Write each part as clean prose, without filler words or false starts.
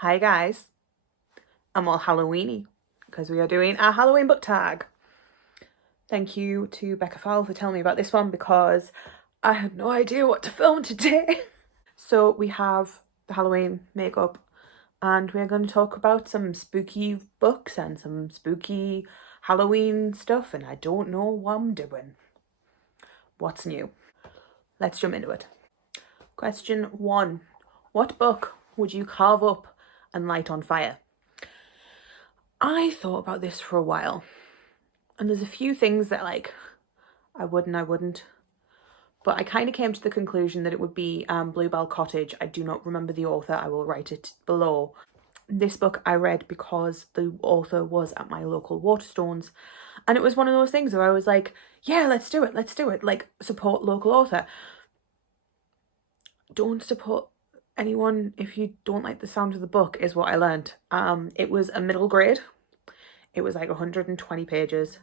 Hi guys, I'm all Halloweeny because we are doing a Halloween book tag. Thank you to Thebeccafowell for telling me about this one because I had no idea what to film today. So we have the Halloween makeup and we're going to talk about some spooky books and some spooky Halloween stuff, and I don't know what I'm doing. What's new? Let's jump into it. Question 1. What book would you carve up and light on fire? I thought about this for a while, and there's a few things that I would and I wouldn't, but I kind of came to the conclusion that it would be Bluebell Cottage. I do not remember the author. I will write it below. This book I read because the author was at my local Waterstones, and it was one of those things where I was like, yeah, let's do it, like, support local author. Don't support anyone if you don't like the sound of the book, is what I learned. It was a middle grade. It was like 120 pages,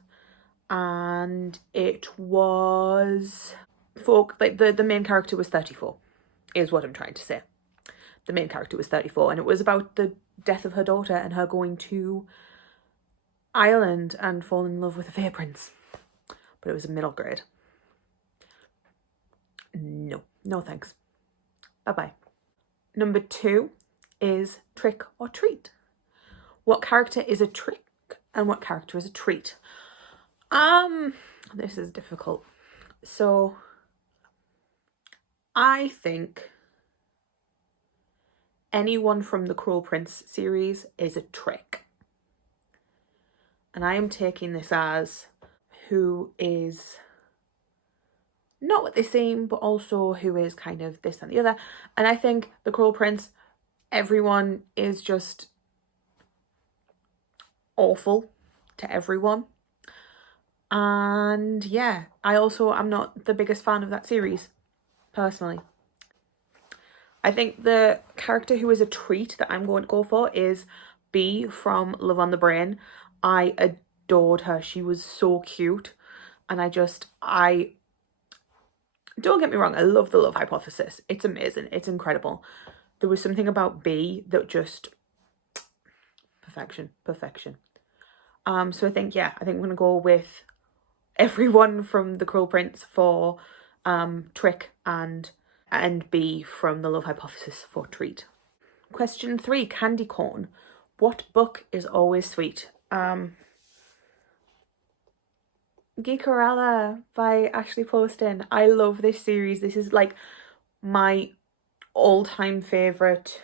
and it was the main character was 34, is what I'm trying to say. The main character was 34, and it was about the death of her daughter and her going to Ireland and falling in love with a fair prince. But it was a middle grade. No thanks. Bye-bye. Number 2 is trick or treat. What character is a trick and what character is a treat? This is difficult. So I think anyone from the Cruel Prince series is a trick. And I am taking this as who is not what they seem, but also who is kind of this and the other. And I think the Cruel Prince, everyone is just awful to everyone. And yeah, I'm not the biggest fan of that series, personally. I think the character who is a treat that I'm going to go for is Bee from Love on the Brain. I adored her. She was so cute. And don't get me wrong, I love the love hypothesis. It's amazing. It's incredible. There was something about Bee that just perfection. So I think I'm going to go with everyone from the Cruel Prince for trick and Bee from the love hypothesis for treat. Question 3, candy corn. What book is always sweet? Geekerella by Ashley Poston. I love this series. This is like my all-time favorite.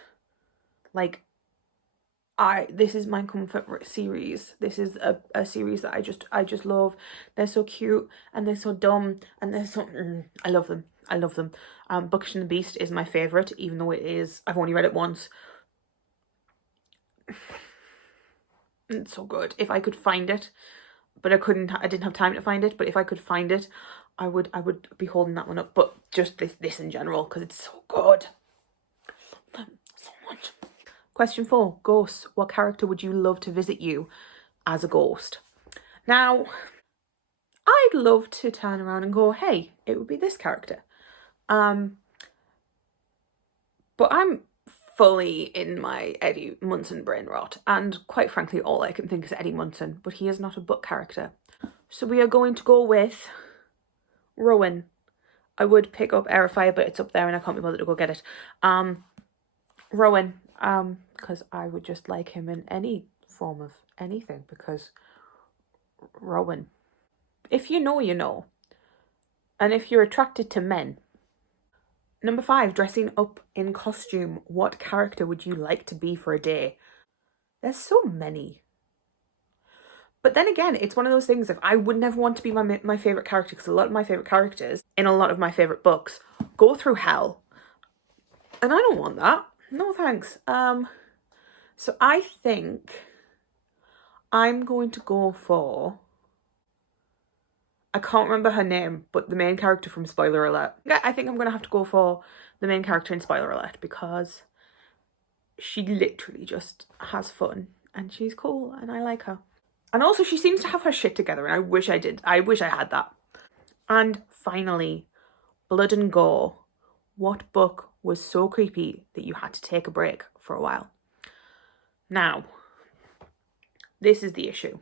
This is my comfort series. This is a series that I just love. They're so cute and they're so dumb and they're so I love them. Bookish and the Beast is my favorite, even though I've only read it once. It's so good. If I could find it, but I didn't have time to find it, but if I could find it, I would be holding that one up. But just this in general, because it's so good. I love them so much. Question 4, ghosts. What character would you love to visit you as a ghost? Now, I'd love to turn around and go, hey, it would be this character. But I'm fully in my Eddie Munson brain rot, and quite frankly, all I can think is Eddie Munson, but he is not a book character. So we are going to go with Rowan. I would pick up Air of Fire, but it's up there and I can't be bothered to go get it. Rowan, because I would just like him in any form of anything, because Rowan. If you know, you know. And if you're attracted to men. Number 5, dressing up in costume. What character would you like to be for a day? There's so many. But then again, it's one of those things, if I would never want to be my favourite character, because a lot of my favourite characters in a lot of my favourite books go through hell. And I don't want that. No thanks. So I think I'm going to go for, I can't remember her name, but the main character from Spoiler Alert. I think I'm going to have to go for the main character in Spoiler Alert, because she literally just has fun and she's cool and I like her. And also she seems to have her shit together, and I wish I did. I wish I had that. And finally, Blood and Gore. What book was so creepy that you had to take a break for a while? Now, this is the issue.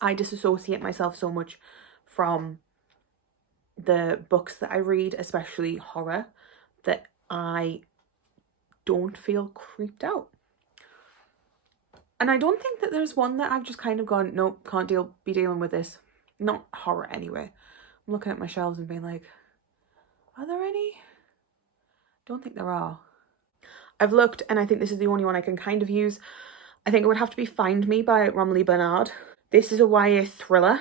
I disassociate myself so much from the books that I read, especially horror, that I don't feel creeped out. And I don't think that there's one that I've just kind of gone, nope, can't be dealing with this. Not horror anyway. I'm looking at my shelves and being like, are there any? Don't think there are. I've looked and I think this is the only one I can kind of use. I think it would have to be Find Me by Romilly Bernard. This is a YA thriller.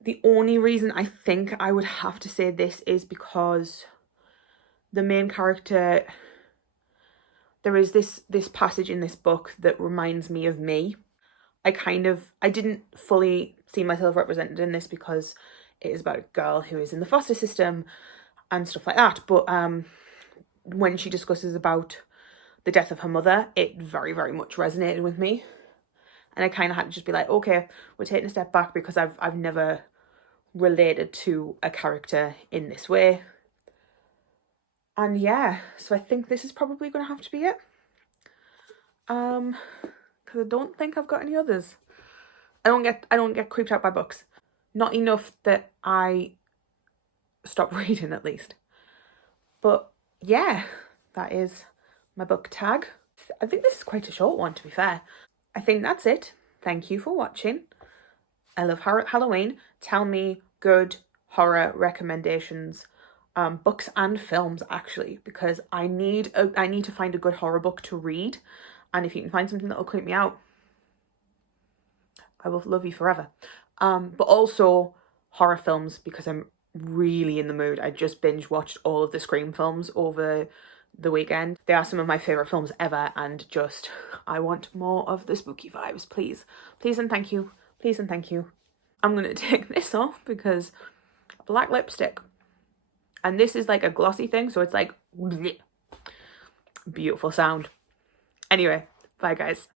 The only reason I think I would have to say this is because the main character, there is this passage in this book that reminds me of me. I didn't fully see myself represented in this because it is about a girl who is in the foster system and stuff like that. But when she discusses about the death of her mother, it very, very much resonated with me. And I kind of had to just be like, okay, we're taking a step back because I've never related to a character in this way. And yeah, so I think this is probably going to have to be it. Because I don't think I've got any others. I don't get creeped out by books. Not enough that I stop reading, at least. But yeah, that is my book tag. I think this is quite a short one, to be fair. I think that's it. Thank you for watching. I love Halloween. Tell me good horror recommendations, books and films, actually, because I need to find a good horror book to read. And if you can find something that will creep me out, I will love you forever. But also horror films, because I'm really in the mood. I just binge watched all of the Scream films over the weekend. They are some of my favourite films ever, and just, I want more of the spooky vibes, please. Please and thank you. Please and thank you. I'm going to take this off because black lipstick. And this is like a glossy thing, so it's like, bleh. Beautiful sound. Anyway, bye guys.